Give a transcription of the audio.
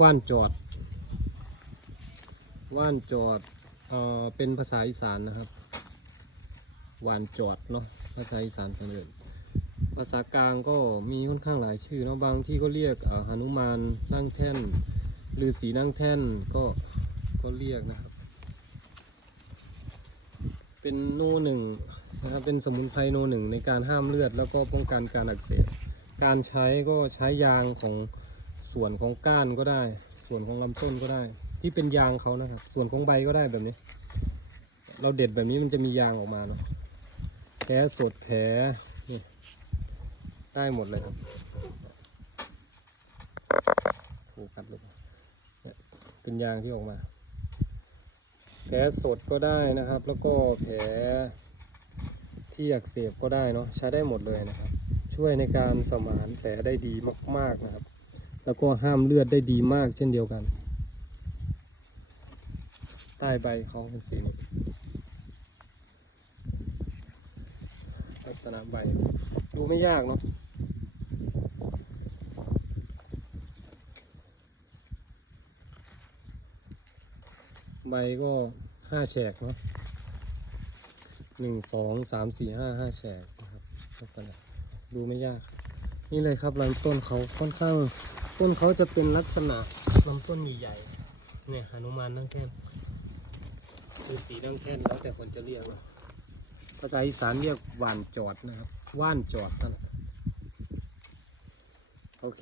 ว่านจอด ว่านจอดเอ่อเป็นภาษาอีสานนะครับว่านจอดเนาะภาษาอีสานกันเลยภาษากลางก็มีค่อนข้างหลายชื่อเนาะบางที่ก็เรียกเอ่อหนุมานนั่งแท่นฤาษีนั่งแท่นก็ก็เรียกนะครับ เป็นโนหนึ่งนะครับเป็นสมุนไพรโนหนึ่งในการห้ามเลือดแล้วก็ป้องกันการอักเสบการใช้ก็ใช้ยางของ ส่วนของก้านก็ได้ ส่วนของลำต้นก็ได้ ที่เป็นยางเขานะครับ ส่วนของใบก็ได้แบบนี้ เราเด็ดแบบนี้มันจะมียางออกมาเนาะแผลสดแผลนี่ได้หมดเลยครับโฟกัสลูกเนี่ยเป็นยางที่ออกมา แผลสดก็ได้นะครับ แล้วก็แผลที่อักเสบก็ได้เนาะใช้ได้หมดเลยนะครับ ช่วยในการสมานแผลได้ดีมาก ๆนะครับ แล้วก็ห้ามเลือดได้ดีมากเช่นเดียวกัน ใต้ใบเขาเป็นสีนี้ลักษณะใบ ดูไม่ยากเนาะใบก็ห้าแฉกเนาะหนึ่งสองสามสี่ห้าห้าแฉกนะครับลักษณะดูไม่ยาก นี่เลยครับลำต้นเขาค่อนข้าง ต้นเขาจะเป็นลักษณะลำต้นใหญ่ๆเนี่ยหนุมานนั่งแค่นคือสีนั่งแค่นแล้วแต่คนจะเรียกนะภาษาอีสานเรียกว่านจอดนะครับ ว่านจอดนั่นโอเค